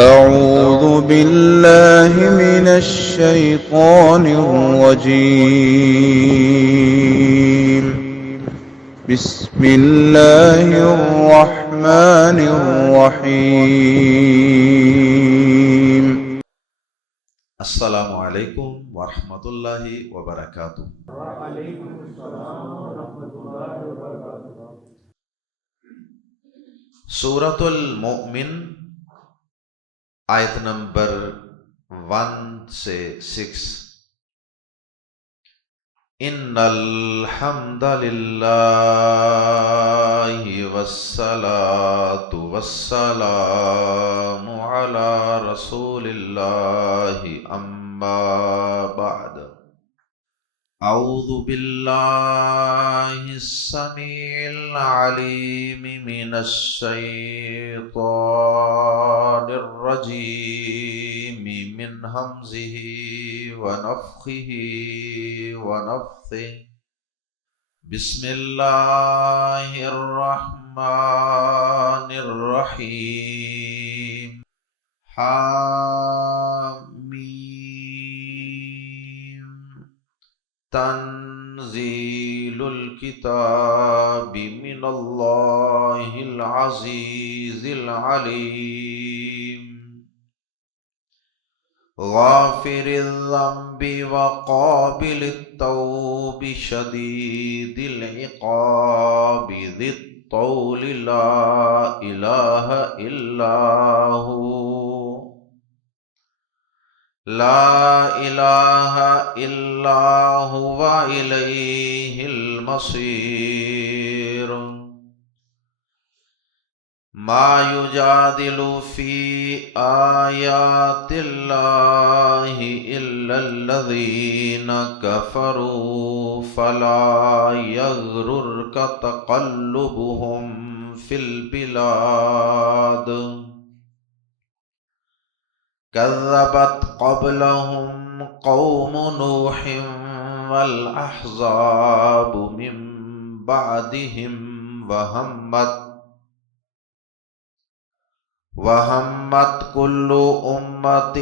أعوذ بالله من الشيطان الرجيم. بسم الله الرحمن الرحيم. السلام علیکم ورحمۃ اللہ وبرکاتہ۔ سورۃ المؤمن آیت نمبر 1 سے 6۔ ان الحمد للہ والصلاۃ والسلام علی رسول اللہ اما بعد۔ اعوذ باللہ السمیع العلیم من الشیطان الرجیم من ہمزہ ونفخہ ونفثہ۔ بسم اللہ الرحمن الرحیم۔ حامیم تنزیل الکتاب من اللہ العزیز العلیم۔ غافر الذنب وقابل التوب شدید العقاب ذی الطول لا الہ الا هو الیہ المصیر۔ ما یجادل فی آیات اللہ الا الذین کفروا فلا یغررک تقلبهم فی البلاد۔ کذبت قبلهم قوم نوح والاحزاب من بعدهم وہمت كل أمة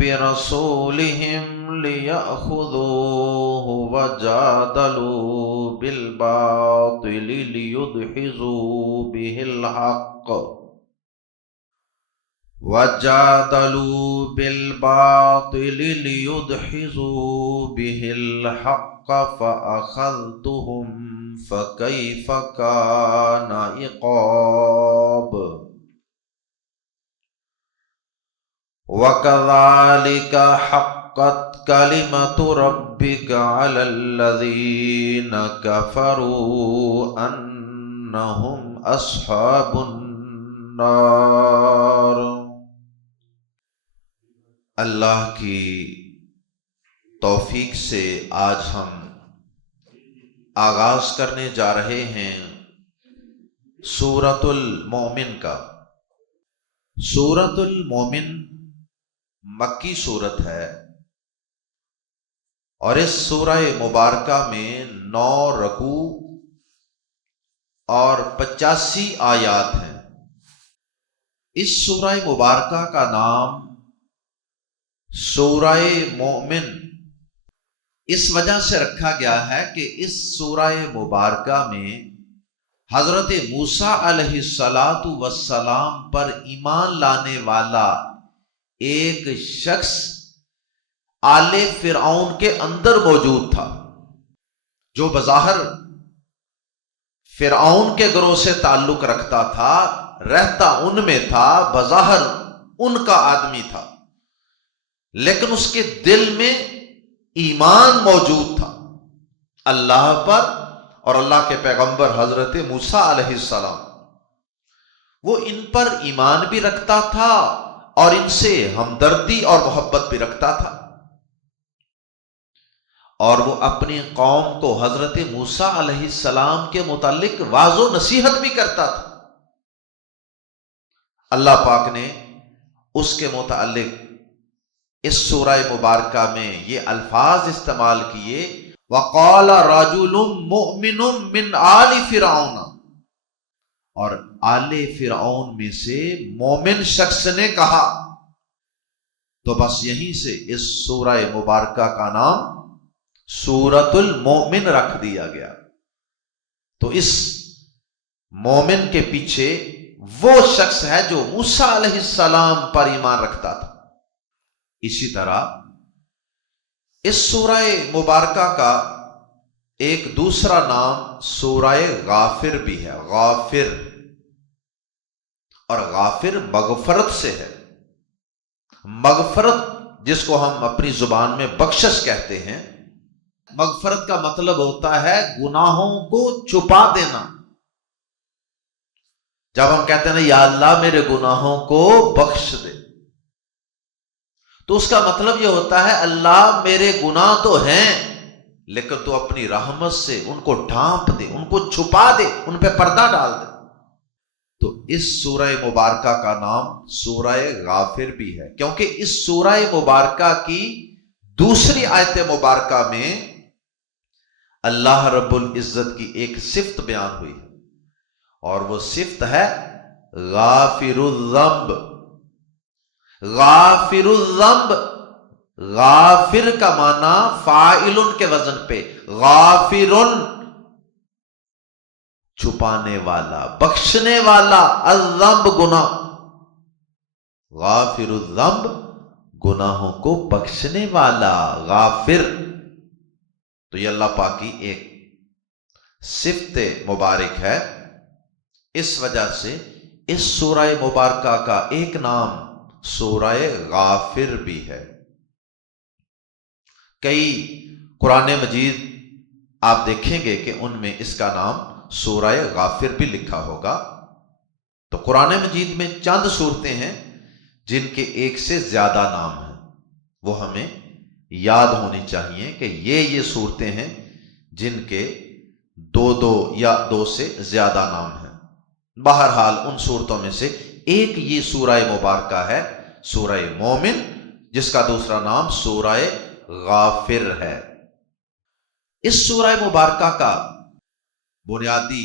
برسولهم ليأخذوه وجادلوا بالباطل ليدحضوا به الحق فأخذتهم فكيف كان عقاب۔ وَكَذَلِكَ حَقَّتْ كَلِمَةُ رَبِّكَ عَلَى الَّذِينَ كَفَرُوا أَنَّهُمْ أَصْحَابُ النَّارِ۔ اللہ کی توفیق سے آج ہم آغاز کرنے جا رہے ہیں سورۃ المؤمن کا۔ سورۃ المؤمن مکی صورت ہے اور اس سورہ مبارکہ میں 9 رکوع اور 85 آیات ہیں۔ اس سورہ مبارکہ کا نام سورہ مومن اس وجہ سے رکھا گیا ہے کہ اس سورہ مبارکہ میں حضرت موسیٰ علیہ السلام پر ایمان لانے والا ایک شخص آل فرعون کے اندر موجود تھا، جو بظاہر فرعون کے گروہ سے تعلق رکھتا تھا، رہتا ان میں تھا، بظاہر ان کا آدمی تھا، لیکن اس کے دل میں ایمان موجود تھا اللہ پر اور اللہ کے پیغمبر حضرت موسیٰ علیہ السلام۔ وہ ان پر ایمان بھی رکھتا تھا اور ان سے ہمدردی اور محبت بھی رکھتا تھا، اور وہ اپنی قوم کو حضرت موسیٰ علیہ السلام کے متعلق واعظ و نصیحت بھی کرتا تھا۔ اللہ پاک نے اس کے متعلق اس سورہ مبارکہ میں یہ الفاظ استعمال کیے، وَقَالَ رَجُلٌ مُؤْمِنٌ مِّنْ آلِ فِرْعَوْنَ۔ اور آل فرعون میں سے مومن شخص نے کہا، تو بس یہیں سے اس سورہ مبارکہ کا نام سورۃ المومن رکھ دیا گیا۔ تو اس مومن کے پیچھے وہ شخص ہے جو موسیٰ علیہ السلام پر ایمان رکھتا تھا۔ اسی طرح اس سورہ مبارکہ کا ایک دوسرا نام سورہ غافر بھی ہے، غافر، اور غافر مغفرت سے ہے۔ مغفرت جس کو ہم اپنی زبان میں بخشش کہتے ہیں، مغفرت کا مطلب ہوتا ہے گناہوں کو چھپا دینا۔ جب ہم کہتے ہیں نا یا اللہ میرے گناہوں کو بخش دے، تو اس کا مطلب یہ ہوتا ہے اللہ میرے گناہ تو ہیں لیکن تو اپنی رحمت سے ان کو ڈھانپ دے، ان کو چھپا دے، ان پہ پردہ ڈال دے۔ تو اس سورہ مبارکہ کا نام سورہ غافر بھی ہے، کیونکہ اس سورہ مبارکہ کی دوسری آیت مبارکہ میں اللہ رب العزت کی ایک صفت بیان ہوئی ہے، اور وہ صفت ہے غافر الذنب۔ غافر الذنب، غافر کا معنی فاعل کے وزن پہ، غافر چھپانے والا، بخشنے والا، الذنب گناہ، غافر الذنب گناہوں کو بخشنے والا، غافر۔ تو یہ اللہ پاک کی ایک صفت مبارک ہے، اس وجہ سے اس سورہ مبارکہ کا ایک نام سورہ غافر بھی ہے۔ کئی قرآن مجید آپ دیکھیں گے کہ ان میں اس کا نام سورہ غافر بھی لکھا ہوگا۔ تو قرآن مجید میں چند صورتیں ہیں جن کے ایک سے زیادہ نام ہیں، وہ ہمیں یاد ہونی چاہیے کہ یہ صورتیں ہیں جن کے دو یا دو سے زیادہ نام ہیں۔ بہرحال ان صورتوں میں سے ایک یہ سورہ مبارکہ ہے، سورہ مومن، جس کا دوسرا نام سورہ غافر ہے۔ اس سورہ مبارکہ کا بنیادی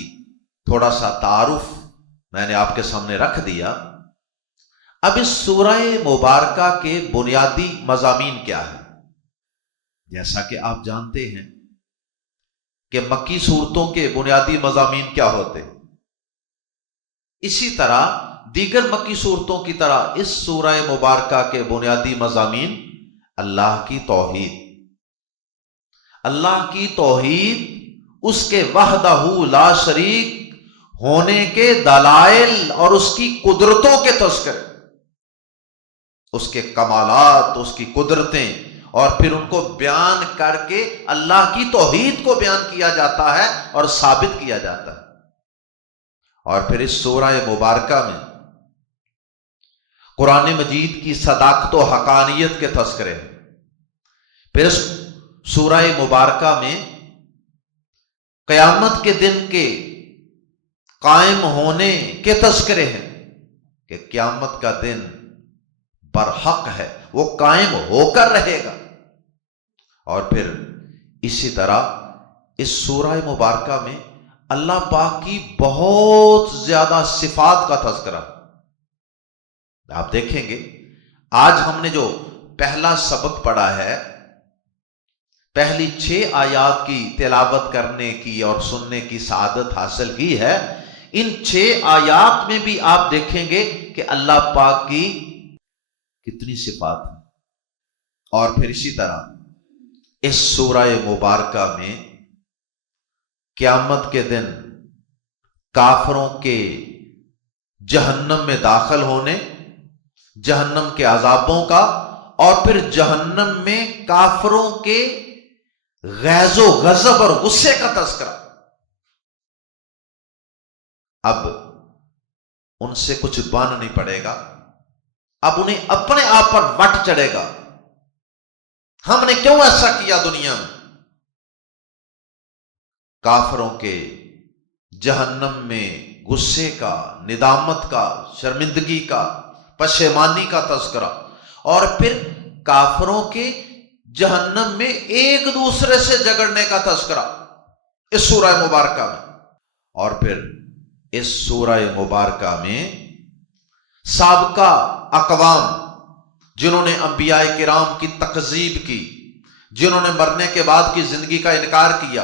تھوڑا سا تعارف میں نے آپ کے سامنے رکھ دیا۔ اب اس سورہ مبارکہ کے بنیادی مضامین کیا ہیں؟ جیسا کہ آپ جانتے ہیں کہ مکی صورتوں کے بنیادی مضامین کیا ہوتے، اسی طرح دیگر مکی صورتوں کی طرح اس سورہ مبارکہ کے بنیادی مضامین اللہ کی توحید، اللہ کی توحید، اس کے وحدہ لا شریک ہونے کے دلائل اور اس کی قدرتوں کے تذکرے، اس کے کمالات، اس کی قدرتیں، اور پھر ان کو بیان کر کے اللہ کی توحید کو بیان کیا جاتا ہے اور ثابت کیا جاتا ہے۔ اور پھر اس سورہ مبارکہ میں قرآن مجید کی صداقت و حقانیت کے تذکرے ہیں۔ پھر اس سورہ مبارکہ میں قیامت کے دن کے قائم ہونے کے تذکرے ہیں کہ قیامت کا دن برحق ہے، وہ قائم ہو کر رہے گا۔ اور پھر اسی طرح اس سورہ مبارکہ میں اللہ پاک کی بہت زیادہ صفات کا تذکرہ۔ آپ دیکھیں گے آج ہم نے جو پہلا سبق پڑھا ہے، پہلی 6 آیات کی تلاوت کرنے کی اور سننے کی سعادت حاصل کی ہے، ان 6 آیات میں بھی آپ دیکھیں گے کہ اللہ پاک کی کتنی صفات ہیں۔ اور پھر اسی طرح اس سورہ مبارکہ میں قیامت کے دن کافروں کے جہنم میں داخل ہونے، جہنم کے عذابوں کا، اور پھر جہنم میں کافروں کے غیظ و غضب اور غصے کا تذکرہ۔ اب ان سے کچھ بن نہیں پڑے گا، اب انہیں اپنے آپ پر وٹ چڑھے گا، ہم نے کیوں ایسا کیا دنیا میں۔ کافروں کے جہنم میں غصے کا، ندامت کا، شرمندگی کا، پشیمانی کا تذکرہ، اور پھر کافروں کے جہنم میں ایک دوسرے سے جھگڑنے کا تذکرہ اس سورہ مبارکہ میں۔ اور پھر اس سورہ مبارکہ میں سابقہ اقوام جنہوں نے انبیاء کرام کی تکذیب کی، جنہوں نے مرنے کے بعد کی زندگی کا انکار کیا،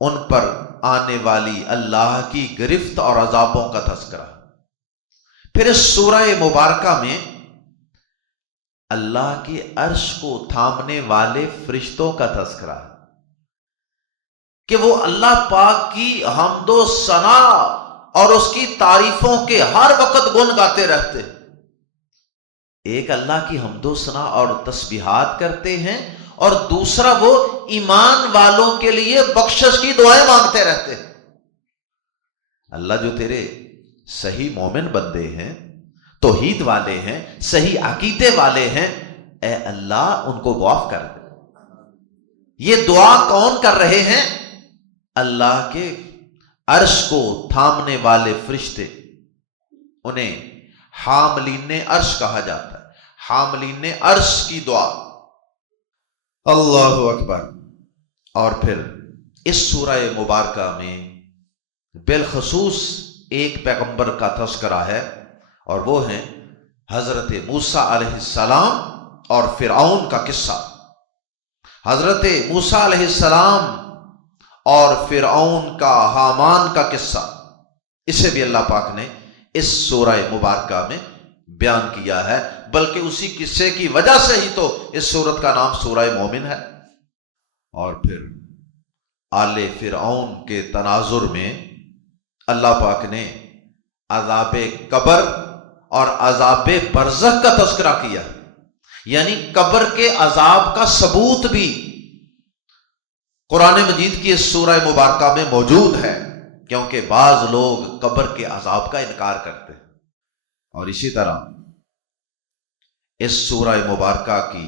ان پر آنے والی اللہ کی گرفت اور عذابوں کا تذکرہ۔ پھر اس سورہ مبارکہ میں اللہ کے عرش کو تھامنے والے فرشتوں کا تذکرہ ہے کہ وہ اللہ پاک کی حمد و ثنا اور اس کی تعریفوں کے ہر وقت گن گاتے رہتے۔ ایک اللہ کی حمد و ثنا اور تسبیحات کرتے ہیں، اور دوسرا وہ ایمان والوں کے لیے بخشش کی دعائیں مانگتے رہتے ہیں۔ اللہ جو تیرے صحیح مومن بندے ہیں، توحید والے ہیں، صحیح عقیدے والے ہیں، اے اللہ ان کو معاف کر دے۔ یہ دعا کون کر رہے ہیں؟ اللہ کے عرش کو تھامنے والے فرشتے، انہیں حاملین عرش کہا جاتا ہے۔ حاملین عرش کی دعا، اللہ اکبر۔ اور پھر اس سورہ مبارکہ میں بالخصوص ایک پیغمبر کا تذکرہ ہے، اور وہ ہیں حضرت موسیٰ علیہ السلام اور فرعون کا قصہ۔ حضرت موسیٰ علیہ السلام اور فرعون کا، حامان کا قصہ، اسے بھی اللہ پاک نے اس سورہ مبارکہ میں بیان کیا ہے، بلکہ اسی قصے کی وجہ سے ہی تو اس سورت کا نام سورہ مومن ہے۔ اور پھر آل فرعون کے تناظر میں اللہ پاک نے عذاب قبر اور عذاب برزخ کا تذکرہ کیا، یعنی قبر کے عذاب کا ثبوت بھی قرآن مجید کی اس سورہ مبارکہ میں موجود ہے، کیونکہ بعض لوگ قبر کے عذاب کا انکار کرتے ہیں۔ اور اسی طرح اس سورہ مبارکہ کی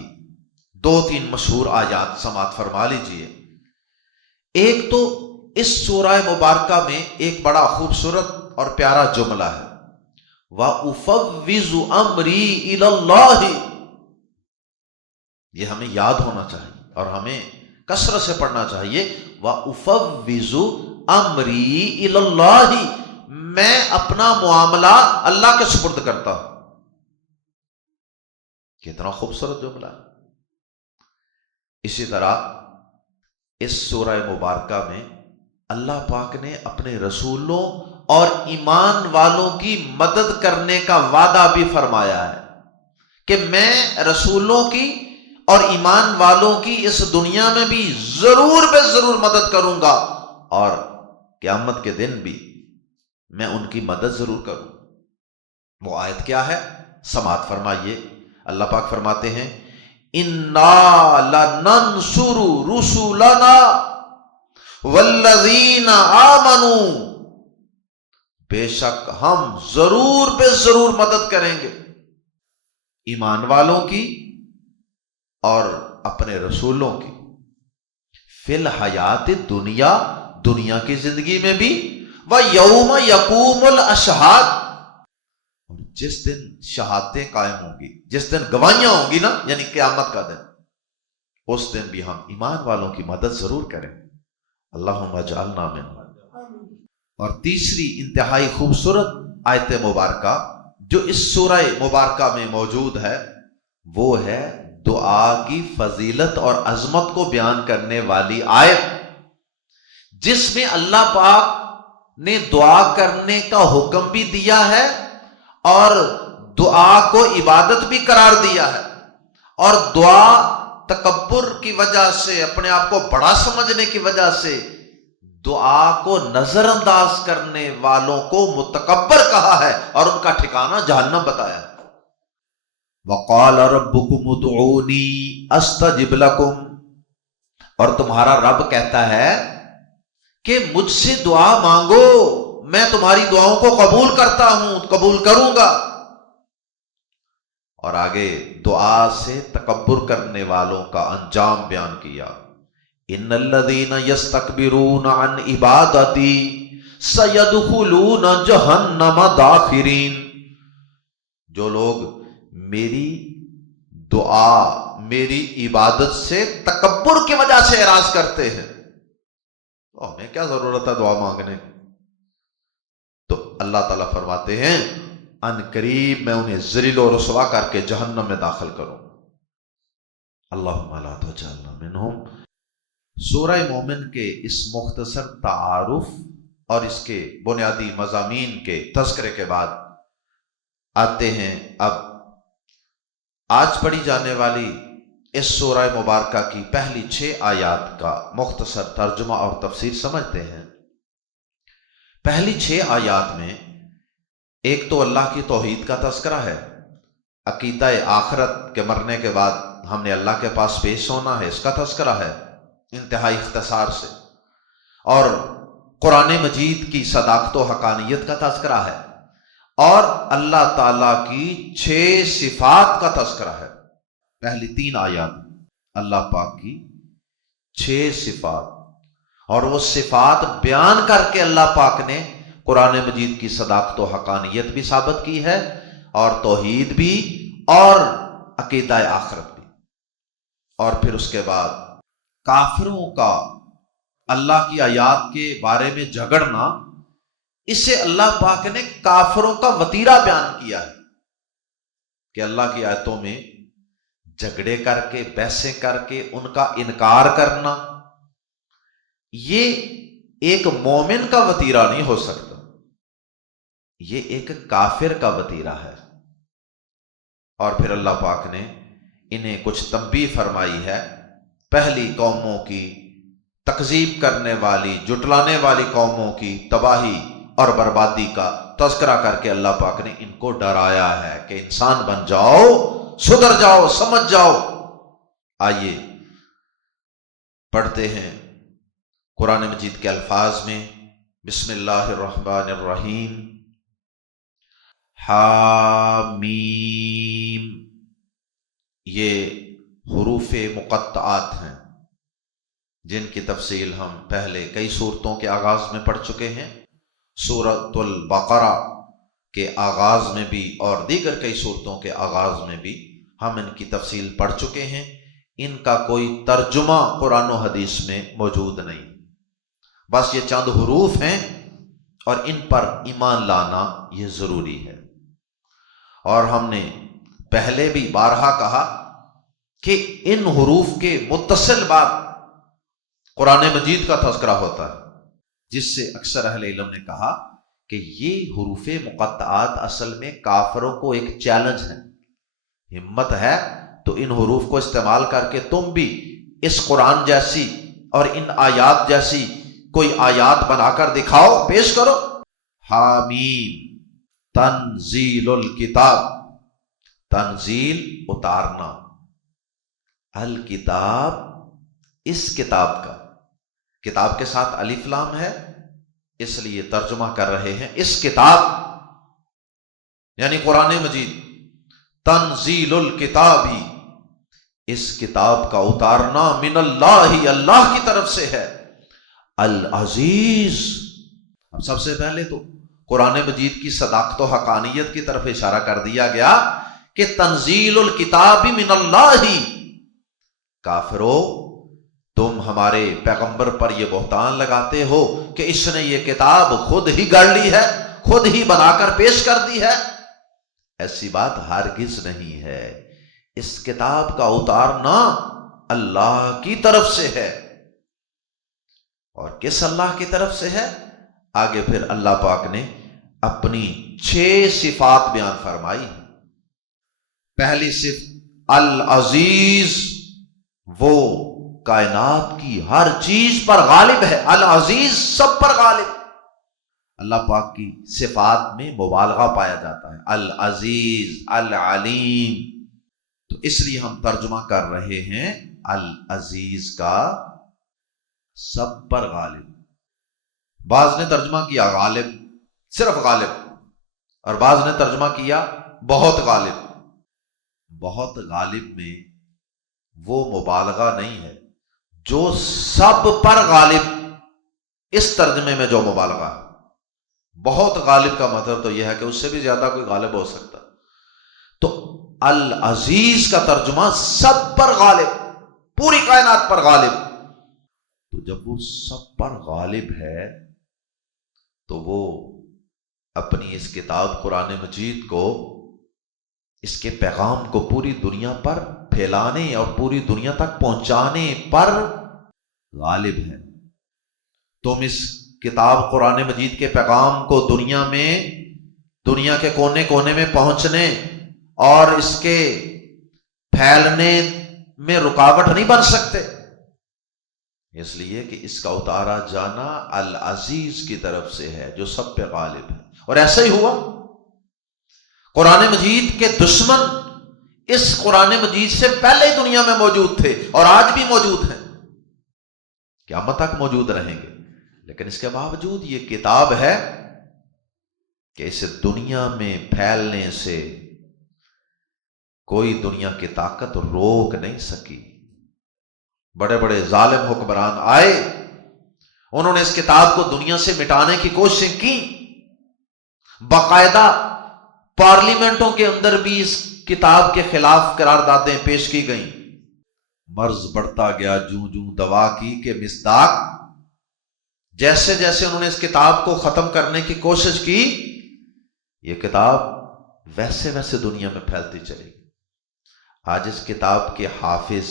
2-3 مشہور آیات سماعت فرما لیجئے۔ ایک تو اس سورہ مبارکہ میں ایک بڑا خوبصورت اور پیارا جملہ ہے، وَأُفَوِّضُ أَمْرِي إِلَى اللَّهِ۔ یہ ہمیں یاد ہونا چاہیے اور ہمیں کثرت سے پڑھنا چاہیے، وَأُفَوِّضُ أَمْرِي إِلَى اللَّهِ، میں اپنا معاملہ اللہ کے سپرد کرتا ہوں۔ کتنا خوبصورت جملہ ہے۔ اسی طرح اس سورہ مبارکہ میں اللہ پاک نے اپنے رسولوں اور ایمان والوں کی مدد کرنے کا وعدہ بھی فرمایا ہے کہ میں رسولوں کی اور ایمان والوں کی اس دنیا میں بھی ضرور بے ضرور مدد کروں گا، اور قیامت کے دن بھی میں ان کی مدد ضرور کروں۔ وہ آیت کیا ہے؟ سماعت فرمائیے۔ اللہ پاک فرماتے ہیں، اِنَّا لَنَنْصُرُ رُسُلَنَا وَالَّذِينَ آمَنُوا، بے شک ہم ضرور بے ضرور مدد کریں گے ایمان والوں کی اور اپنے رسولوں کی، فی الحیات دنیا، دنیا کی زندگی میں بھی، وَيَوْمَ يَقُومُ الْأَشْهَادُ، اور جس دن شہادتیں قائم ہوں گی، جس دن گواہیاں ہوں گی نا، یعنی قیامت کا دن، اس دن بھی ہم ایمان والوں کی مدد ضرور کریں۔ اللہم اجعلنا منہم۔ اور تیسری انتہائی خوبصورت آیت مبارکہ جو اس سورہ مبارکہ میں موجود ہے، وہ ہے دعا کی فضیلت اور عظمت کو بیان کرنے والی آیت، جس میں اللہ پاک نے دعا کرنے کا حکم بھی دیا ہے اور دعا کو عبادت بھی قرار دیا ہے، اور دعا تکبر کی وجہ سے، اپنے آپ کو بڑا سمجھنے کی وجہ سے دعا کو نظر انداز کرنے والوں کو متکبر کہا ہے اور ان کا ٹھکانہ جہنم بتایا ہے۔ وَقَالَ رَبُّكُمُ ادْعُونِي أَسْتَجِبْ لَكُمْ، اور تمہارا رب کہتا ہے کہ مجھ سے دعا مانگو، میں تمہاری دعاؤں کو قبول کرتا ہوں، قبول کروں گا۔ اور آگے دعا سے تکبر کرنے والوں کا انجام بیان کیا، ان الذین یستکبرون عن عبادتی سیدخلون جہنم داخرین، جو لوگ میری دعا، میری عبادت سے تکبر کی وجہ سے اعراض کرتے ہیں، تو ہمیں کیا ضرورت ہے دعا مانگنے کی؟ اللہ تعالیٰ فرماتے ہیں ان قریب میں انہیں ذلیل و رسوا کر کے جہنم میں داخل کروں. اللہم لا تجعلنا منہم. سورہ مومن کے اس مختصر تعارف اور اس کے بنیادی مضامین کے تذکرے کے بعد آتے ہیں اب آج پڑھی جانے والی اس سورہ مبارکہ کی پہلی 6 آیات کا مختصر ترجمہ اور تفسیر سمجھتے ہیں. پہلی 6 آیات میں ایک تو اللہ کی توحید کا تذکرہ ہے، عقیدہ آخرت کے مرنے کے بعد ہم نے اللہ کے پاس پیش ہونا ہے، اس کا تذکرہ ہے انتہائی اختصار سے، اور قرآن مجید کی صداقت و حقانیت کا تذکرہ ہے، اور اللہ تعالیٰ کی 6 صفات کا تذکرہ ہے. پہلی 3 آیات اللہ پاک کی 6 صفات، اور وہ صفات بیان کر کے اللہ پاک نے قرآن مجید کی صداقت و حقانیت بھی ثابت کی ہے، اور توحید بھی اور عقیدہ آخرت بھی. اور پھر اس کے بعد کافروں کا اللہ کی آیات کے بارے میں جھگڑنا، اسے اللہ پاک نے کافروں کا وتیرہ بیان کیا ہے کہ اللہ کی آیتوں میں جھگڑے کر کے، بحثیں کر کے ان کا انکار کرنا، یہ ایک مومن کا وتیرہ نہیں ہو سکتا، یہ ایک کافر کا وتیرہ ہے. اور پھر اللہ پاک نے انہیں کچھ تنبیہ فرمائی ہے. پہلی قوموں کی تکذیب کرنے والی، جٹلانے والی قوموں کی تباہی اور بربادی کا تذکرہ کر کے اللہ پاک نے ان کو ڈرایا ہے کہ انسان بن جاؤ، سدھر جاؤ، سمجھ جاؤ. آئیے پڑھتے ہیں قرآن مجید کے الفاظ میں. بسم اللہ الرحمن الرحیم. حامیم، یہ حروف مقطعات ہیں جن کی تفصیل ہم پہلے کئی صورتوں کے آغاز میں پڑھ چکے ہیں. سورۃ البقرہ کے آغاز میں بھی اور دیگر کئی صورتوں کے آغاز میں بھی ہم ان کی تفصیل پڑھ چکے ہیں. ان کا کوئی ترجمہ قرآن و حدیث میں موجود نہیں، بس یہ چند حروف ہیں اور ان پر ایمان لانا یہ ضروری ہے. اور ہم نے پہلے بھی بارہا کہا کہ ان حروف کے متصل بعد قرآن مجید کا تذکرہ ہوتا ہے، جس سے اکثر اہل علم نے کہا کہ یہ حروف مقطعات اصل میں کافروں کو ایک چیلنج ہے. ہمت ہے تو ان حروف کو استعمال کر کے تم بھی اس قرآن جیسی اور ان آیات جیسی کوئی آیات بنا کر دکھاؤ، پیش کرو. حامیم تنزیل الکتاب، تنزیل اتارنا، الکتاب اس کتاب کا، کتاب کے ساتھ الف لام ہے اس لیے ترجمہ کر رہے ہیں اس کتاب یعنی قرآن مجید. تنزیل الکتابی، اس کتاب کا اتارنا، من اللہ، اللہ کی طرف سے ہے، العزیز. اب سب سے پہلے تو قرآن مجید کی صداقت و حقانیت کی طرف اشارہ کر دیا گیا کہ تنزیل الکتاب من اللہ. کافرو، تم ہمارے پیغمبر پر یہ بہتان لگاتے ہو کہ اس نے یہ کتاب خود ہی گڑھ لی ہے، خود ہی بنا کر پیش کر دی ہے. ایسی بات ہرگز نہیں ہے. اس کتاب کا اتارنا اللہ کی طرف سے ہے. اور کس اللہ کی طرف سے ہے؟ آگے پھر اللہ پاک نے اپنی 6 صفات بیان فرمائی. پہلی صفت العزیز، وہ کائنات کی ہر چیز پر غالب ہے. العزیز، سب پر غالب. اللہ پاک کی صفات میں مبالغہ پایا جاتا ہے، العزیز، العلیم. تو اس لیے ہم ترجمہ کر رہے ہیں العزیز کا سب پر غالب. بعض نے ترجمہ کیا غالب، صرف غالب، اور بعض نے ترجمہ کیا بہت غالب. بہت غالب میں وہ مبالغہ نہیں ہے جو سب پر غالب. اس ترجمے میں جو مبالغہ ہے، بہت غالب کا مطلب تو یہ ہے کہ اس سے بھی زیادہ کوئی غالب ہو سکتا. تو العزیز کا ترجمہ سب پر غالب، پوری کائنات پر غالب. تو جب وہ سب پر غالب ہے تو وہ اپنی اس کتاب قرآن مجید کو، اس کے پیغام کو پوری دنیا پر پھیلانے اور پوری دنیا تک پہنچانے پر غالب ہے۔ تم اس کتاب قرآن مجید کے پیغام کو دنیا میں، دنیا کے کونے کونے میں پہنچنے اور اس کے پھیلنے میں رکاوٹ نہیں بن سکتے، اس لیے کہ اس کا اتارا جانا العزیز کی طرف سے ہے جو سب پہ غالب ہے۔ اور ایسا ہی ہوا، قرآن مجید کے دشمن اس قرآن مجید سے پہلے ہی دنیا میں موجود تھے اور آج بھی موجود ہیں، قیامت تک موجود رہیں گے، لیکن اس کے باوجود یہ کتاب ہے کہ اسے دنیا میں پھیلنے سے کوئی دنیا کی طاقت روک نہیں سکی۔ بڑے بڑے ظالم حکمران آئے، انہوں نے اس کتاب کو دنیا سے مٹانے کی کوشش کی، باقاعدہ پارلیمنٹوں کے اندر بھی اس کتاب کے خلاف قراردادیں پیش کی گئیں۔ مرض بڑھتا گیا جوں جوں دوا کی کہ مصداق، جیسے جیسے انہوں نے اس کتاب کو ختم کرنے کی کوشش کی، یہ کتاب ویسے ویسے دنیا میں پھیلتی چلی۔ آج اس کتاب کے حافظ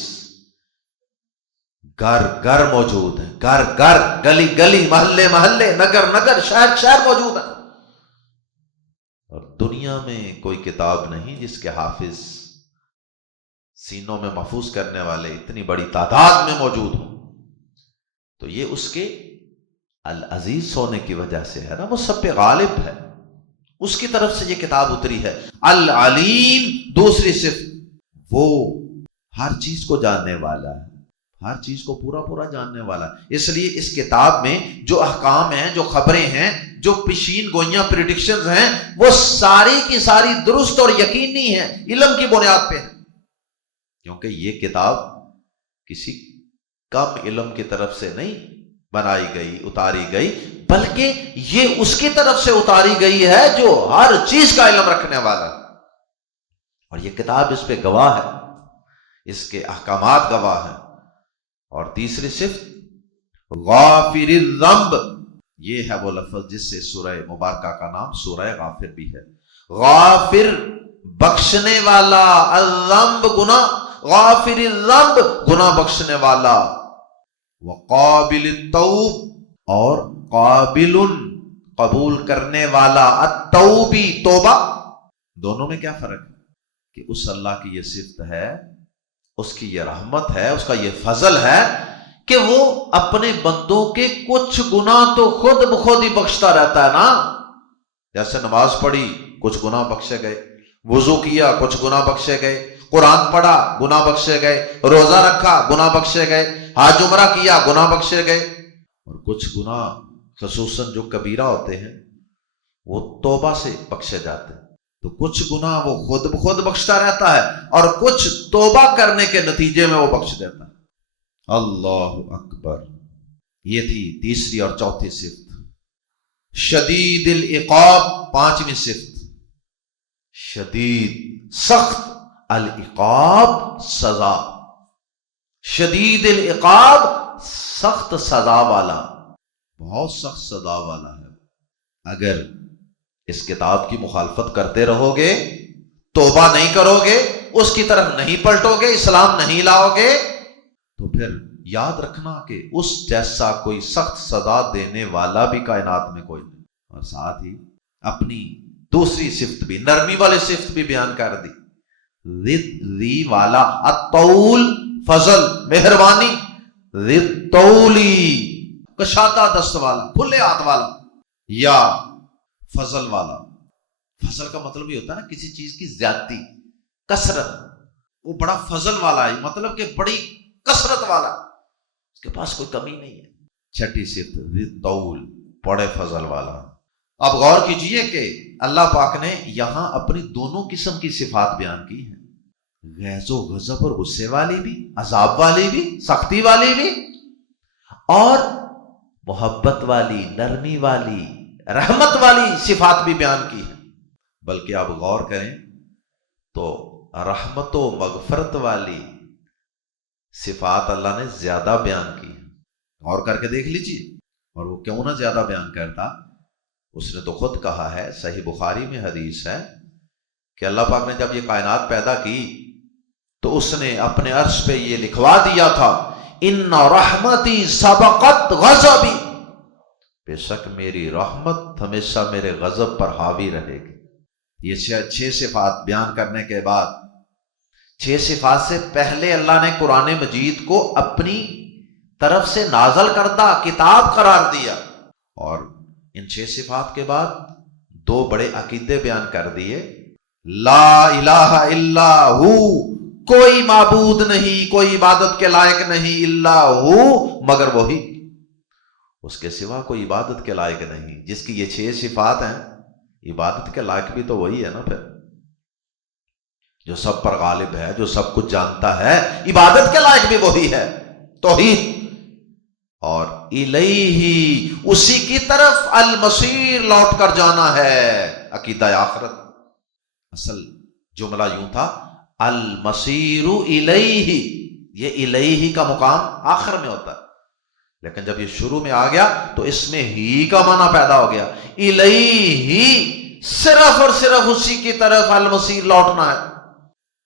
گھر گھر موجود ہیں، گھر گھر، گلی گلی، محلے محلے، نگر نگر، شہر شہر موجود ہیں، اور دنیا میں کوئی کتاب نہیں جس کے حافظ سینوں میں محفوظ کرنے والے اتنی بڑی تعداد میں موجود ہوں۔ تو یہ اس کے العزیز ہونے کی وجہ سے ہے نا، وہ سب پہ غالب ہے، اس کی طرف سے یہ کتاب اتری ہے۔ العلیم دوسری صفت، وہ ہر چیز کو جاننے والا ہے، ہر چیز کو پورا پورا جاننے والا ہے۔ اس لیے اس کتاب میں جو احکام ہیں، جو خبریں ہیں، جو پیشین گوئیاں، پریڈکشنز ہیں، وہ ساری کی ساری درست اور یقینی ہیں، علم کی بنیاد پہ ہیں، کیونکہ یہ کتاب کسی کم علم کی طرف سے نہیں بنائی گئی، اتاری گئی، بلکہ یہ اس کی طرف سے اتاری گئی ہے جو ہر چیز کا علم رکھنے والا ہے، اور یہ کتاب اس پہ گواہ ہے، اس کے احکامات گواہ ہیں۔ اور تیسری صفت غافر الذنب، یہ ہے وہ لفظ جس سے سورہ مبارکہ کا نام سورہ غافر بھی ہے۔ غافر بخشنے والا، الذنب گناہ، غافر الذنب گناہ بخشنے والا، وقابل التوب اور قابل قبول کرنے والا، التوبی توبہ۔ دونوں میں کیا فرق ہے؟ کہ اس اللہ کی یہ صفت ہے، اس کی یہ رحمت ہے، اس کا یہ فضل ہے کہ وہ اپنے بندوں کے کچھ گناہ تو خود بخود ہی بخشتا رہتا ہے نا۔ جیسے نماز پڑھی، کچھ گناہ بخشے گئے، وضو کیا، کچھ گناہ بخشے گئے، قرآن پڑھا، گناہ بخشے گئے، روزہ رکھا، گناہ بخشے گئے، حج عمرہ کیا، گناہ بخشے گئے۔ اور کچھ گناہ خصوصاً جو کبیرہ ہوتے ہیں وہ توبہ سے بخشے جاتے ہیں، تو کچھ گناہ وہ خود بخود بخشتا رہتا ہے اور کچھ توبہ کرنے کے نتیجے میں وہ بخش دیتا ہے۔ اللہ اکبر۔ یہ تھی تیسری اور چوتھی صفت۔ شدید العقاب پانچویں صفت، شدید سخت، العقاب سزا، شدید العقاب سخت سزا والا، بہت سخت سزا والا ہے۔ اگر اس کتاب کی مخالفت کرتے رہو گے، توبہ نہیں کرو گے، اس کی طرف نہیں پلٹو گے، اسلام نہیں لاؤ گے، تو پھر یاد رکھنا کہ اس جیسا کوئی سخت سزا دینے والا بھی کائنات میں کوئی نہیں۔ اور ساتھ ہی اپنی دوسری صفت بھی، نرمی والی صفت بھی بیان کر دی، ذی والا، الطول فضل مہربانی، ذی طولی کشادہ دست والا، کھلے ہاتھ والا، یا فضل والا۔ فضل کا مطلب یہ ہوتا ہے نا کسی چیز کی زیادتی، کثرت، وہ بڑا فضل والا ہے، مطلب کہ بڑی کثرت والا، اس کے پاس کوئی کمی نہیں ہے۔ چھٹی صفت ذی طول، بڑے فضل والا۔ اب غور کیجئے کہ اللہ پاک نے یہاں اپنی دونوں قسم کی صفات بیان کی ہیں، غیظ و غضب اور غصے والی بھی، عذاب والی بھی، سختی والی بھی، اور محبت والی، نرمی والی، رحمت والی صفات بھی بیان کی ہے۔ بلکہ آپ غور کریں تو رحمت و مغفرت والی صفات اللہ نے زیادہ بیان کی ہے۔ غور کر کے دیکھ لیجیے، اور وہ کیوں نہ زیادہ بیان کرتا، اس نے تو خود کہا ہے، صحیح بخاری میں حدیث ہے کہ اللہ پاک نے جب یہ کائنات پیدا کی تو اس نے اپنے عرش پہ یہ لکھوا دیا تھا، ان رحمتی سبقت غضبی، بے شک میری رحمت ہمیشہ میرے غضب پر حاوی رہے گی۔ یہ 6 صفات بیان کرنے کے بعد 6 صفات سے پہلے اللہ نے قرآن مجید کو اپنی طرف سے نازل کردہ کتاب قرار دیا، اور ان 6 صفات کے بعد 2 بڑے عقیدے بیان کر دیے۔ لا الہ الا ہو، کوئی معبود نہیں، کوئی عبادت کے لائق نہیں، الا ہو، مگر وہی، اس کے سوا کوئی عبادت کے لائق نہیں۔ جس کی یہ 6 صفات ہیں، عبادت کے لائق بھی تو وہی ہے نا، پھر جو سب پر غالب ہے، جو سب کچھ جانتا ہے، عبادت کے لائق بھی وہی ہے، توحید۔ اور الیہ، اسی کی طرف المصیر، لوٹ کر جانا ہے، عقیدہ آخرت۔ اصل جملہ یوں تھا، المصیر الیہ، یہ الیہ کا مقام آخر میں ہوتا ہے، لیکن جب یہ شروع میں آ گیا تو اس میں ہی کا معنی پیدا ہو گیا، الیہ، صرف اور صرف اسی کی طرف المصیر، لوٹنا ہے۔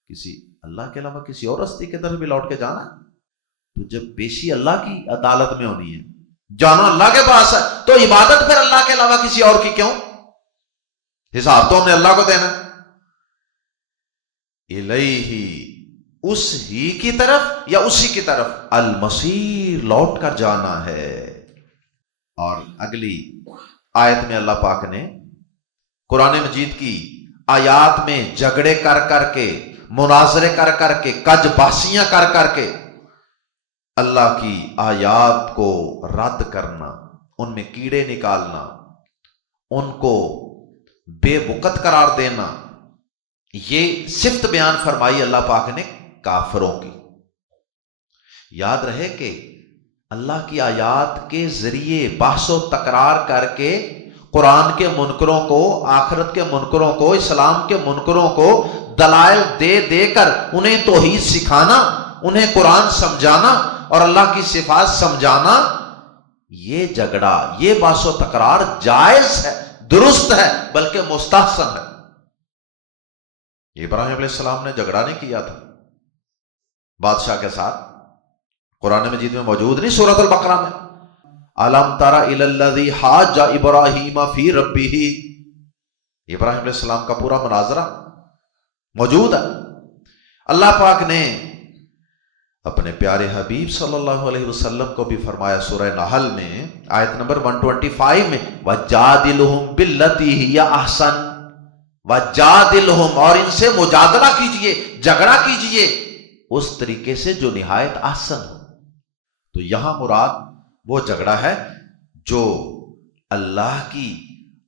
کسی اللہ کے علاوہ کسی اور ہستی کی طرف بھی لوٹ کے جانا ہے؟ تو جب پیشی اللہ کی عدالت میں ہونی ہے، جانا اللہ کے پاس ہے، تو عبادت پھر اللہ کے علاوہ کسی اور کی کیوں؟ حساب تو ہم نے اللہ کو دینا ہے۔ الیہ، اس ہی کی طرف یا اسی کی طرف، المصیر، لوٹ کر جانا ہے۔ اور اگلی آیت میں اللہ پاک نے قرآن مجید کی آیات میں جھگڑے کر کر کے، مناظرے کر کر کے، کج بحثیاں کر کر کے اللہ کی آیات کو رد کرنا، ان میں کیڑے نکالنا، ان کو بے وقت قرار دینا، یہ صفت بیان فرمائی اللہ پاک نے کافروں کی۔ یاد رہے کہ اللہ کی آیات کے ذریعے بحث و تکرار کر کے قرآن کے منکروں کو، آخرت کے منکروں کو، اسلام کے منکروں کو دلائل دے دے کر انہیں توحید سکھانا، انہیں قرآن سمجھانا اور اللہ کی صفات سمجھانا، یہ جھگڑا، یہ بحث و تکرار جائز ہے، درست ہے، بلکہ مستحسن ہے۔ ابراہیم علیہ السلام نے جھگڑا نہیں کیا تھا بادشاہ کے ساتھ، قرآن مجید میں موجود نہیں، سورۃ البقرہ میں، الم تر الی الذی حاج ابراہیم فی ربہ، ابراہیم علیہ السلام کا پورا مناظرہ موجود ہے۔ اللہ پاک نے اپنے پیارے حبیب صلی اللہ علیہ وسلم کو بھی فرمایا سورہ نحل میں آیت نمبر 125 میں، وَجَادِلْهُمْ بِالَّتِي هِيَ أَحْسَنُ، وَجَادِلْهُمْ، اور ان سے مجادلہ کیجئے، جھگڑا کیجئے اس طریقے سے جو نہایت احسن ہو۔ تو یہاں مراد وہ جھگڑا ہے جو اللہ کی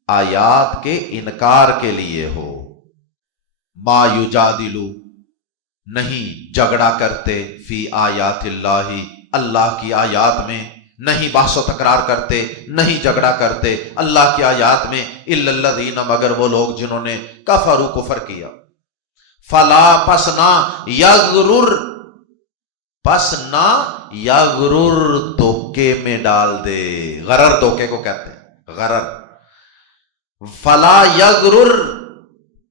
آیات کے انکار کے لیے ہو۔ ما یجادلو، نہیں جھگڑا کرتے، فی آیات اللہ، اللہ کی آیات میں، نہیں بحث و تکرار کرتے، نہیں جھگڑا کرتے اللہ کی آیات میں، الا الذین، مگر وہ لوگ جنہوں نے کفروا، کفر کیا، فلا، پس نہ، یغرر، پس نہ، یغرر، دھوکے میں ڈال دے، غرر دھوکے کو کہتے ہیں، غرر، فلا یغرر،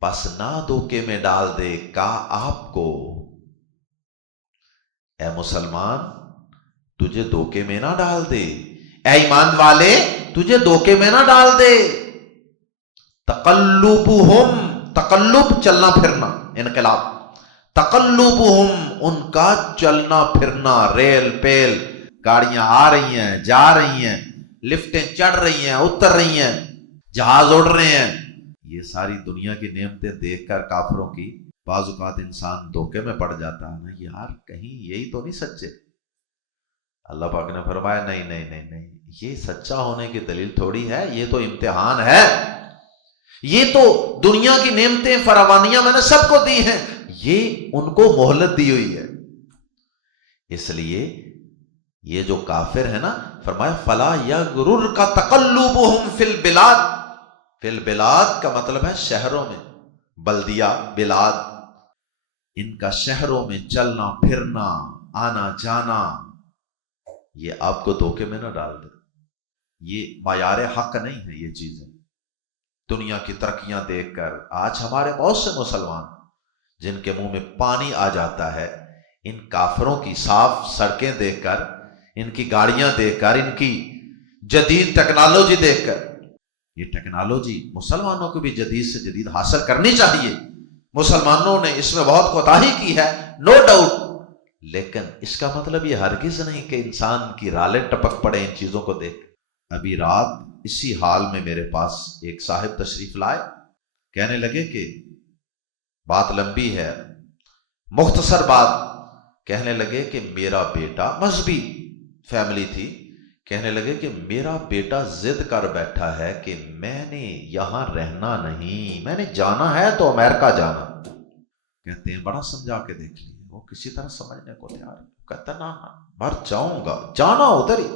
پس نہ دھوکے میں ڈال دے کا آپ کو، اے مسلمان تجھے دھوکے میں نہ ڈال دے، اے ایمان والے تجھے دھوکے میں نہ ڈال دے، تقلبہم، تقلب چلنا پھرنا، انقلاب، تقلبہم ان کا چلنا پھرنا، ریل پیل، گاڑیاں آ رہی ہیں، جا رہی ہیں، لفٹیں چڑھ رہی ہیں، اتر رہی ہیں، جہاز اڑ رہے ہیں، یہ ساری دنیا کی نعمتیں دیکھ کر کافروں کی بعض اوقات انسان دھوکے میں پڑ جاتا ہے نا، یار کہیں یہی تو نہیں سچے۔ اللہ پاک نے فرمایا نہیں نہیں نہیں نہیں، یہ سچا ہونے کی دلیل تھوڑی ہے، یہ تو امتحان ہے، یہ تو دنیا کی نعمتیں فراوانیاں میں نے سب کو دی ہیں، یہ ان کو مہلت دی ہوئی ہے۔ اس لیے یہ جو کافر ہے نا، فرمایا فلا یغرر کا تقلبہم فی البلاد، فی البلاد کا مطلب ہے شہروں میں، بلدیہ، بلاد، ان کا شہروں میں چلنا پھرنا، آنا جانا، یہ آپ کو دھوکے میں نہ ڈال دے، یہ معیار حق نہیں ہے یہ چیزیں۔ دنیا کی ترقیاں دیکھ کر آج ہمارے بہت سے مسلمان جن کے منہ میں پانی آ جاتا ہے ان کافروں کی صاف سڑکیں دیکھ کر، ان کی گاڑیاں دیکھ کر، ان کی جدید ٹیکنالوجی دیکھ کر. یہ ٹیکنالوجی مسلمانوں کو بھی جدید سے جدید حاصل کرنی چاہیے. مسلمانوں نے اس میں بہت کوتاہی کی ہے، نو ڈاؤٹ، لیکن اس کا مطلب یہ ہرگز نہیں کہ انسان کی رالیں ٹپک پڑے ان چیزوں کو دیکھ. ابھی رات اسی حال میں میرے پاس ایک صاحب تشریف لائے، کہنے لگے کہ بات لمبی ہے، مختصر بات، کہنے لگے کہ میرا بیٹا، مذہبی فیملی تھی، کہنے لگے کہ میرا بیٹا ضد کر بیٹھا ہے کہ میں نے یہاں رہنا نہیں، میں نے جانا ہے تو امریکہ جانا. کہتے ہیں بڑا سمجھا کے دیکھ لیے، وہ کسی طرح سمجھنے کو تیار ہے. کہتا نہ مر جاؤں گا، جانا ادھر ہی.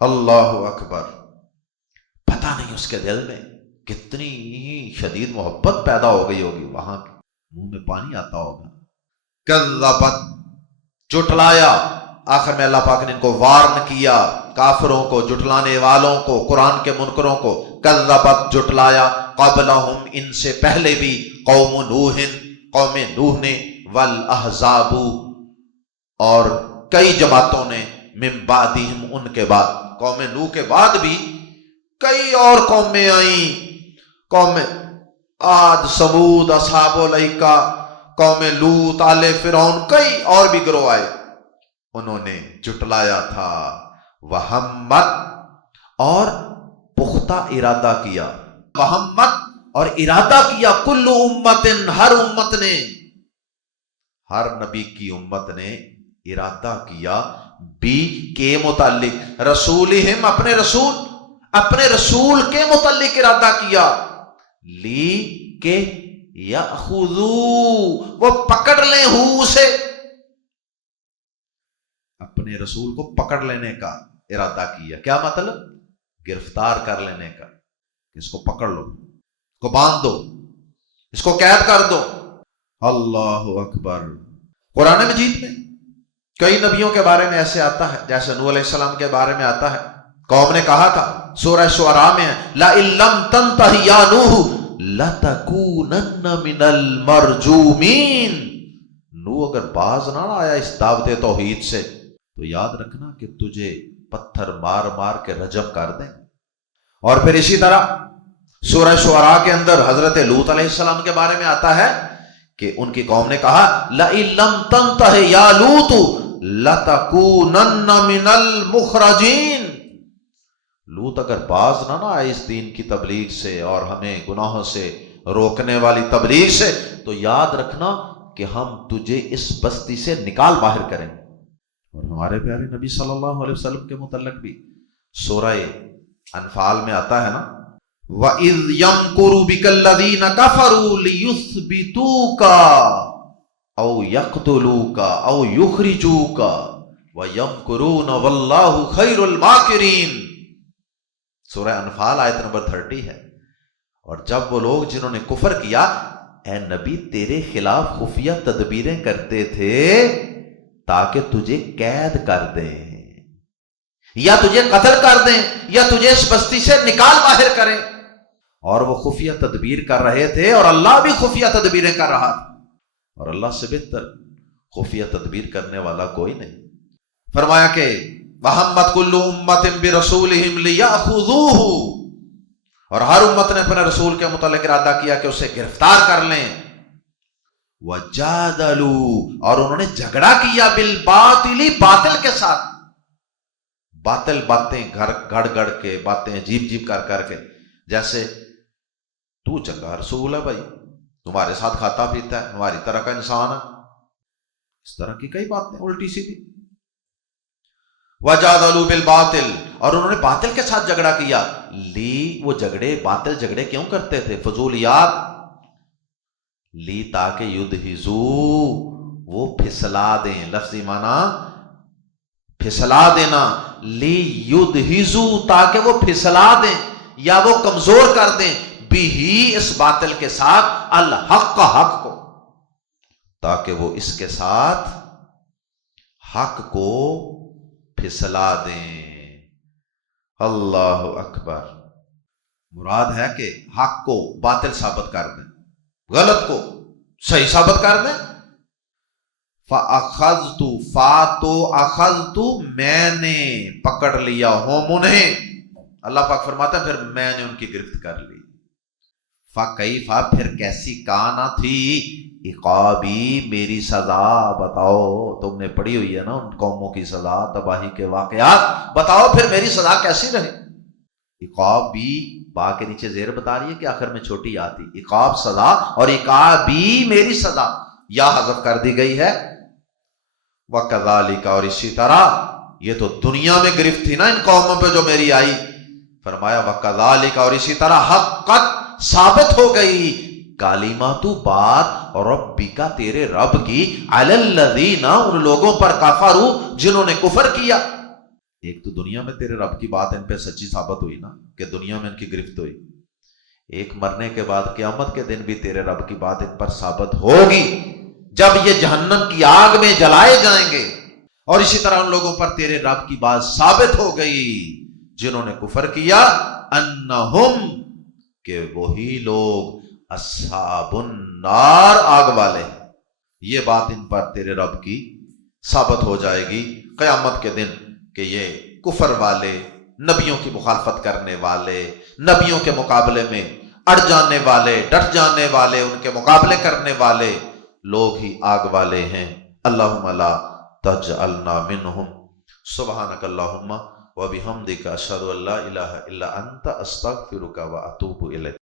اللہ اکبر. پتہ نہیں اس کے دل میں کتنی ہی شدید محبت پیدا ہو گئی ہوگی، وہاں منہ میں پانی آتا ہوگا. کذبت، جھٹلایا. آخر میں اللہ پاک نے ان کو وارن کیا، کافروں کو، جھٹلانے والوں کو، قرآن کے منکروں کو. کذبت، جھٹلایا، قبلہم، ان سے پہلے بھی، قوم نوح، قوم نوح نے، والاحزاب، اور کئی جماعتوں نے، من بعدہم، ان کے بعد. قوم نوح کے بعد بھی کئی اور قومیں آئیں، قوم عاد، سمود، اصحاب الایکہ، قوم لوط، آل فرعون، کئی اور بھی گروہ آئے. انہوں نے جھٹلایا تھا. وہمت، اور پختہ ارادہ کیا. وہمت، اور ارادہ کیا. کل امت، ہر امت نے، ہر نبی کی امت نے ارادہ کیا بھی کے متعلق، رسولہم، اپنے رسول کے متعلق ارادہ کیا. لی کے یاخذو، وہ پکڑ لیں، ہو سے، اپنے رسول کو پکڑ لینے کا ارادہ کیا. کیا مطلب؟ گرفتار کر لینے کا. اس کو پکڑ لو، اس کو باندھ دو، اس کو قید کر دو. اللہ اکبر. قرآن مجید میں کئی نبیوں کے بارے میں ایسے آتا ہے، جیسے نوح علیہ السلام کے بارے میں آتا ہے، قوم نے کہا تھا، سورہ شعراء میں لَئِن لَّمْ تَنْتَهِ يَا نُوحُ لَتَكُونَنَّ مِنَ الْمَرْجُومِينَ. نوح اگر باز نہ آیا اس دعوت توحید سے تو یاد رکھنا کہ تجھے پتھر مار مار کے رجم کر دیں. اور پھر اسی طرح سورہ شعراء کے اندر حضرت لوط علیہ السلام کے بارے میں آتا ہے کہ ان کی قوم نے کہا لَئِن لَّمْ تَنْتَهِ يَا لُوطُ لَتَكُونَنَّ مِنَ الْمُخْرَجِينَ. لوط اگر باز نہ آئے اس دین کی تبلیغ سے اور ہمیں گناہوں سے روکنے والی تبلیغ سے تو یاد رکھنا کہ ہم تجھے اس بستی سے نکال باہر کریں. اور ہمارے پیارے نبی صلی اللہ علیہ وسلم کے متعلق بھی سورہ انفال میں آتا ہے نا، وَإِذْ يَمْكُرُ بِكَ الَّذِينَ كَفَرُوا لِيُثْبِتُوكَ أَوْ يَقْتُلُوكَ أَوْ يُخْرِجُوكَ وَيَمْكُرُونَ وَاللَّهُ خَيْرُ الْمَاكِرِينَ. سورہ انفال آیت نمبر 30 ہے. اور جب وہ لوگ جنہوں نے کفر کیا، اے نبی تیرے خلاف خفیہ تدبیریں کرتے تھے تاکہ تجھے قید کر دیں، یا تجھے قتل کر دیں، یا تجھے اس بستی سے نکال باہر کریں. اور وہ خفیہ تدبیر کر رہے تھے، اور اللہ بھی خفیہ تدبیریں کر رہا تھا، اور اللہ سے بہتر خفیہ تدبیر کرنے والا کوئی نہیں. فرمایا کہ وَحَمَّتْ كُلُّ أُمَّةٍ بِرَسُولِهِمْ لِيَأْخُذُوهُ، اور ہر امت نے اپنے رسول کے متعلق ارادہ کیا کہ اسے گرفتار کر لیں. وَجَادَلُوا، اور انہوں نے جھگڑا کیا، بِالْبَاطِلِ، باطل کے ساتھ، باطل باتیں گھڑ گھڑ کے، باتیں عجیب عجیب کر کر کے. جیسے تو چنگا رسول ہے بھائی، تمہارے ساتھ کھاتا پیتا ہے، ہماری طرح کا انسان ہے، اس طرح کی کئی باتیں الٹی سیدھی. وَجَادَلُوا بِالْبَاطِلِ، اور انہوں نے باطل کے ساتھ جھگڑا کیا. لی، وہ جھگڑے، باطل جھگڑے کیوں کرتے تھے؟ فضولیات. لی تاکہ یدہزو، وہ پھسلا دیں، لفظی معنی پھسلا دینا. لی یدہزو، تاکہ وہ پھسلا دیں یا وہ کمزور کر دیں، بھی اس باطل کے ساتھ، الحق، حق کو، تاکہ وہ اس کے ساتھ حق کو پھسلا دیں. اللہ اکبر. مراد ہے کہ حق کو باطل ثابت کر دیں، غلط کو صحیح ثابت کر دیں۔ فَأَخَذْتُ فَاتُو أَخَذْتُ میں نے پکڑ لیا ہوں انہیں، اللہ پاک فرماتا ہے پھر میں نے ان کی گرفت کر لی۔ فَكَيْفَ پھر کیسی کانا تھی عقابی میری سزا، بتاؤ، تم نے پڑھی ہوئی ہے نا ان قوموں کی سزا، تباہی کے واقعات، بتاؤ پھر میری سزا کیسی رہی۔ عقابی با کے نیچے زیر بتا رہی ہے کہ آخر میں چھوٹی آتی، عقاب سزا، اور عقابی میری سزا یا حذف کر دی گئی ہے۔ وَكَذَلِكَ اور اسی طرح، یہ تو دنیا میں گرفت تھی نا ان قوموں پہ جو میری آئی، فرمایا وَكَذَلِكَ اور اسی طرح حقت ثابت ہو گئی کلمۃ بات ربک تیرے رب کی علی الذین ان لوگوں پر کفروا جنہوں نے کفر کیا۔ ایک تو دنیا میں تیرے رب کی بات ان پہ سچی ثابت ہوئی نا کہ دنیا میں ان کی گرفت ہوئی، ایک مرنے کے بعد قیامت کے دن بھی تیرے رب کی بات ان پر ثابت ہوگی جب یہ جہنم کی آگ میں جلائے جائیں گے۔ اور اسی طرح ان لوگوں پر تیرے رب کی بات ثابت ہو گئی جنہوں نے کفر کیا، انہم کہ وہی لوگ اصحاب النار آگ والے، یہ بات ان پر تیرے رب کی ثابت ہو جائے گی قیامت کے دن کہ یہ کفر والے، نبیوں کی مخالفت کرنے والے، نبیوں کے مقابلے میں اڑ جانے والے، ڈٹ جانے والے، ان کے مقابلے کرنے والے لوگ ہی آگ والے ہیں۔ اللہم لا تجعلنا منہم، سبحانک اللہم وبحمدک اشہد ان لا الہ الا انت استغفرک واتوب الیک۔